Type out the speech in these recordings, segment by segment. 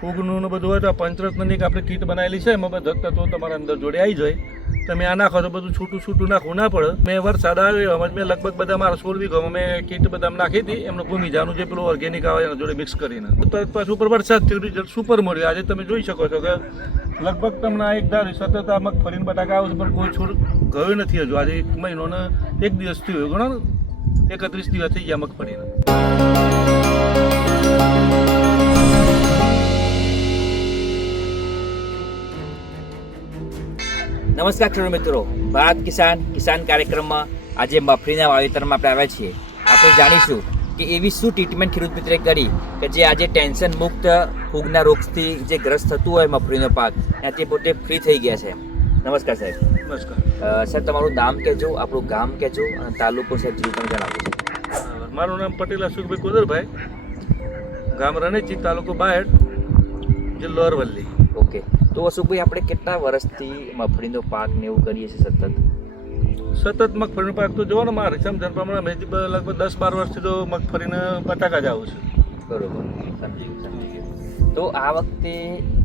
ફૂગનું ને બધું હોય તો પંચરત્નની એક આપણે કીટ બનાવેલી છે, એમાં બધા તત્વો તમારા અંદર જોડે આવી જાય. તમે આ નાખો તો બધું છૂટું નાખવું ના પડે. મેં વરસાદ આવ્યો એમાં મેં લગભગ બધા મારા 16 વીઘામાં મેં કીટ બધા નાખી હતી. એમનું ભૂમિજાનું જે પેલું ઓર્ગેનિક આવે એના જોડે મિક્સ કરીને પાછું ઉપર વરસાદ થયું, રિઝલ્ટ સુપર મળ્યું. આજે તમે જોઈ શકો છો કે લગભગ તમને આ એક ધારી સતત આ મગફળીના બટાકા આવે છે, પણ કોઈ છોડ ગયો નથી હજુ. આજે 1 મહિનો ને 1 દિવસ થયો, ગણો ને 31 દિવસ થઈ ગયા મગફળીના. નમસ્કાર ખેડૂત મિત્રો, ભારત કિસાન કાર્યક્રમમાં આજે મગફળીના વાવેતરમાં આપણે આવ્યા છીએ. આપણે જાણીશું કે એવી શું ટ્રીટમેન્ટ ખેડૂત મિત્રે કરી કે જે આજે ટેન્શન મુક્ત ફૂગના રોગથી જે ગ્રસ્ત થતું હોય મગફળીનો પાક એનાથી પોતે ફ્રી થઈ ગયા છે. નમસ્કાર સાહેબ. નમસ્કાર સાહેબ, તમારું નામ કહેજો, આપણું ગામ કહેજો અને તાલુકો સાહેબ જેવું પણ જણાવજો. મારું નામ પટેલ અશોકભાઈ કુદરભાઈ, ગામ રણેચી, તાલુકો બાયડ, જિલ્લો અરવલ્લી. ઓકે, તો અશોકભાઈ આપણે કેટલા વર્ષથી મગફળીનો પાક ને એવું કરીએ છીએ સતત મગફળીનો પાક તો જોવો ને મારે સમજણ પ્રમાણે મેં લગભગ 10-12 વર્ષથી તો મગફળીને બટાકા જ આવું છે. બરોબર, સમજી ગયું. તો આ વખતે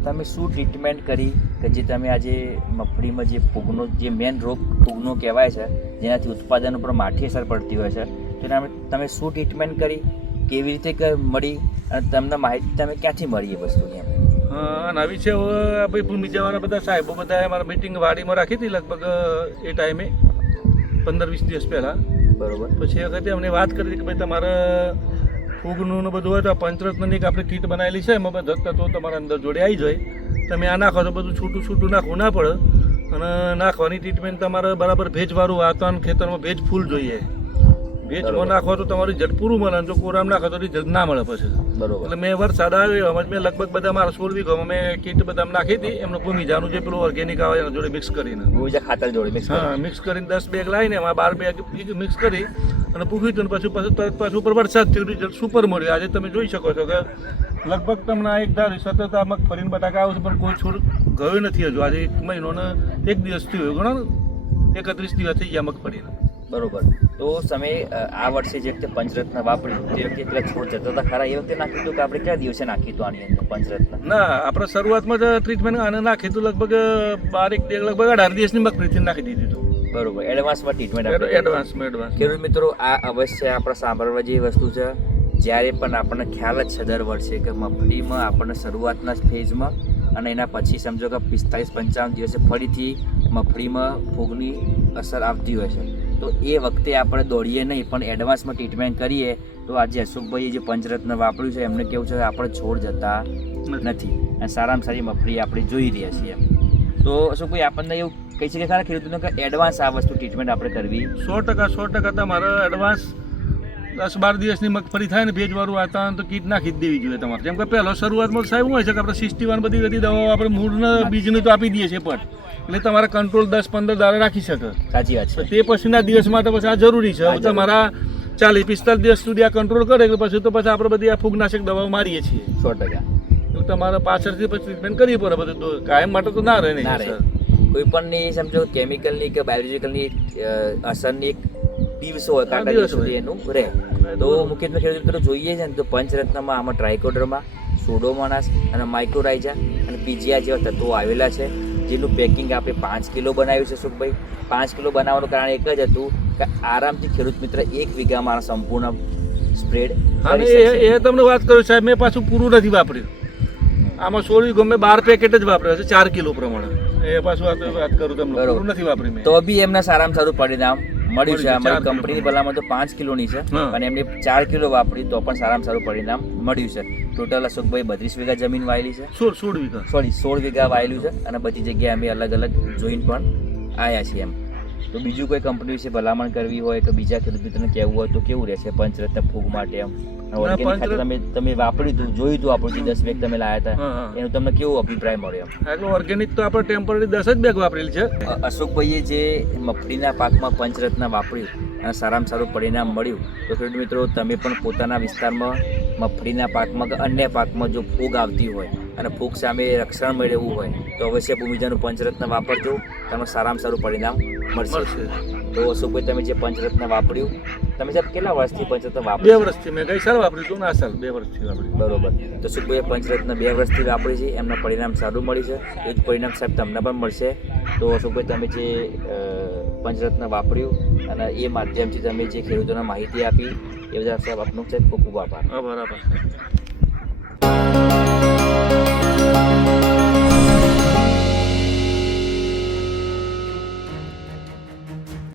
તમે શું ટ્રીટમેન્ટ કરી કે જે તમે આજે મગફળીમાં જે ફૂગનો જે મેન રોગ ફૂગનો કહેવાય છે, જેનાથી ઉત્પાદન ઉપર માઠી અસર પડતી હોય છે, તેના તમે શું ટ્રીટમેન્ટ કરી, કેવી રીતે મળી અને તમને માહિતી તમે ક્યાંથી મળી એ વસ્તુની? અને આવી છે ભાઈ ભૂમિજાવાળા બધા સાહેબો બધા અમારા મિટિંગ વાડીમાં રાખી હતી લગભગ એ ટાઈમે 15-20 દિવસ પહેલાં. બરોબર. પછી એ વખતે અમને વાત કરી કે ભાઈ તમારે ફૂગનું ને બધું હોય તો પંચરત્નની એક આપણે કીટ બનાવેલી છે, એમાં બધા તત્વો તમારા અંદર જોડે આવી જાય. તમે આ નાખો તો બધું છૂટું નાખવું ના પડે. અને નાખવાની ટ્રીટમેન્ટ તમારે બરાબર ભેજવાળું વાતાવરણ, ખેતરમાં ભેજ ફૂલ જોઈએ. ભેજમાં નાખો તો તમારું રિઝલ્ટ પૂરું મળે, જો કોરામ નાખો તો રિઝલ્ટ ના મળે પછી. બરોબર. એટલે મેં વરસાદ આવ્યો એમાં મેં લગભગ બધા મારા 16 વીઘામાં મેં કીટ બધા નાખી હતી. એમનું ભૂમિજાનું જે પેલું ઓર્ગેનિક આવે એના જોડે મિક્સ કરીને, ખાતર જોડે મિક્સ કરીને 10 બેગ લાવીને એમાં 12 બેગ મિક્સ કરી અને પૂછ્યું હતું. પાછું ઉપર વરસાદ થયું, રિઝલ્ટ સુપર મળ્યું. આજે તમે જોઈ શકો છો કે લગભગ તમને આ એક ધારી સતત આ મગફળીના બટાકા આવે છે, પણ કોઈ છોડ ગયો નથી હજુ. આજે 1 મહિનો ને 1 દિવસ થયો, ગણો ને 31 દિવસ થઈ ગયા મગફળીના. બરોબર. તો તમે આ વર્ષે જે વખતે પંચરત્ન વાપર્યું તે વખતે પેલા છોડ જતા હતા ખરા, એ વખતે નાખ્યું હતું કે આપણે કયા દિવસે નાખ્યું હતું આની અંદર પંચરત્ન? ના, આપણે શરૂઆતમાં જ ટ્રીટમેન્ટ આને નાખી હતું લગભગ 18 દિવસની મગફળીથી નાખી દીધી હતું. બરોબર, એડવાન્સમાં ટ્રીટમેન્ટ એડવાન્સ. ખેડૂત મિત્રો, આ અવશ્ય આપણે સાંભળવા જેવી વસ્તુ છે. જ્યારે પણ આપણને ખ્યાલ જ છે દર વર્ષે કે મગફળીમાં આપણને શરૂઆતના ફેઝમાં અને એના પછી સમજો કે 45-55 દિવસે ફરીથી મગફળીમાં ફૂગની અસર આવતી હોય છે. તો એ વખતે આપણે દોડીએ નહીં, પણ એડવાન્સમાં ટ્રીટમેન્ટ કરીએ તો આજે અશોકભાઈએ જે પંચરત્ન વાપર્યું છે એમને કેવું છે કે આપણે છોડ જતા નથી અને સારામાં સારી મગફળી આપણે જોઈ રહ્યા છીએ. તો અશોકભાઈ આપણને એવું કહી શકે ખરા ખેડૂતોને કે એડવાન્સ આ વસ્તુ ટ્રીટમેન્ટ આપણે કરવી? 100% તમારે એડવાન્સ 10-12 દિવસની મગફળી થાય ને ભેજવાળું વાતાવરણ તો કીટ નાખી જ દેવી જોઈએ તમારે. જેમ કે પહેલો શરૂઆતમાં સાહેબ શું હોય છે કે આપણે 61 બધી દવાઓ આપણે મૂળને બીજને તો આપી દઈએ છીએ, પણ એટલે તમારા કંટ્રોલ 10-15 દાડા રાખી શકે. સાચી વાત છે. તે પછીના દિવસ માટે પછી આ જરૂરી છે. તમારા 40-45 દિવસ સુધી આ કંટ્રોલ કરે કે પછી તો પછી આપણે બધી આ ફૂગનાશક દવાઓ મારીએ છીએ 100%. એટલે તમારે પાછળથી પછી ટ્રીટમેન્ટ કરવી પડે. બધું તો કાયમ માટે તો ના રહે ને. કોઈ પણની સમજો કેમિકલની કે બાયોલોજીકલની અસરની એક દિવસો હોય, કાંટા દિવસ સુધી એનું રહે. તો મુખ્યત્વે ખેડૂત મિત્રો જોઈએ છે ને તો પંચરત્નમાં આમાં ટ્રાઇકોડર્મા, સુડોમોનાસ અને માઇક્રોરાઇઝા અને પીજીઆર જેવા તત્વો આવેલા છે, જેનું પેકિંગ આપણે 5 કિલો બનાવ્યું છે. સુખભાઈ, 5 કિલો બનાવવાનું કારણ એક જ હતું કે આરામથી ખેડૂત મિત્ર 1 વીઘામાં સંપૂર્ણ સ્પ્રેડ. અને એ તમને વાત કરું સાહેબ, મેં પાછું પૂરું નથી વાપર્યું. આમાં 16 વીઘા મેં 12 પેકેટ જ વાપર્યા છે 4 કિલો પ્રમાણે. એ પાછું વાત કરું તમને, પૂરું નથી વાપર્યું મેં. તો બી એમને સારામાં સારું પરિણામ મળ્યું છે. અમારી કંપનીની ભલામાં તો 5 કિલોની છે અને એમને 4 કિલો વાપરી તો પણ સારામાં સારું પરિણામ મળ્યું છે. ટોટલ અશોકભાઈ 32 વીઘા જમીન વાયેલી છે. 16 વીઘા વાયેલું છે અને બધી જગ્યાએ અમે અલગ અલગ જોઈને પણ આવ્યા છીએ. એમ તો બીજું કોઈ કંપની વિશે ભલામણ કરવી હોય કે બીજા ખેડૂત મિત્રોને કહેવું હોય તો કેવું રહેશે પંચરત્ન ફૂગ માટે? એમ ઓર્ગેનિક ખાતર તમે વાપર્યું હતું, જોયું હતું આપણું 10 બેગ તમે લાયા હતા, એનું તમને કેવો અભિપ્રાય મળ્યો? એટલે ઓર્ગેનિક તો આપણે ટેમ્પરરી 10 જ બેગ વાપરેલી છે. અશોકભાઈએ જે મગફળીના પાકમાં પંચરત્ન વાપર્યું અને સારામાં સારું પરિણામ મળ્યું, તો ખેડૂત મિત્રો તમે પણ પોતાના વિસ્તારમાં મગફળીના પાકમાં કે અન્ય પાકમાં જો ફૂગ આવતી હોય અને ફૂગ સામે રક્ષણ મેળવવું હોય તો અવશ્ય ભૂમિજાનું પંચરત્ન વાપરજો, તમને સારામાં સારું પરિણામ મળશે. તો અશોકભાઈ, તમે જે પંચરત્ન વાપર્યું તમે સાહેબ કેટલા વર્ષથી પંચરત્ન 2 વાપરો છો? વર્ષથી મેં ગઈ સાલ વાપર્યું હતું ને આ સાલ 2 વર્ષથી વાપર્યું. બરોબર. તો સુખભાઈએ પંચરત્ન 2 વર્ષથી વાપરી છે, એમના પરિણામ સારું મળી છે. એ જ પરિણામ સાહેબ તમને પણ મળશે. તો સુખભાઈ, તમે જે પંચરત્ન વાપર્યું અને એ માધ્યમથી તમે જે ખેડૂતોને માહિતી આપી એ બધા સાહેબ આપનો સાહેબ ખૂબ ખૂબ આભાર. હા, બરાબર.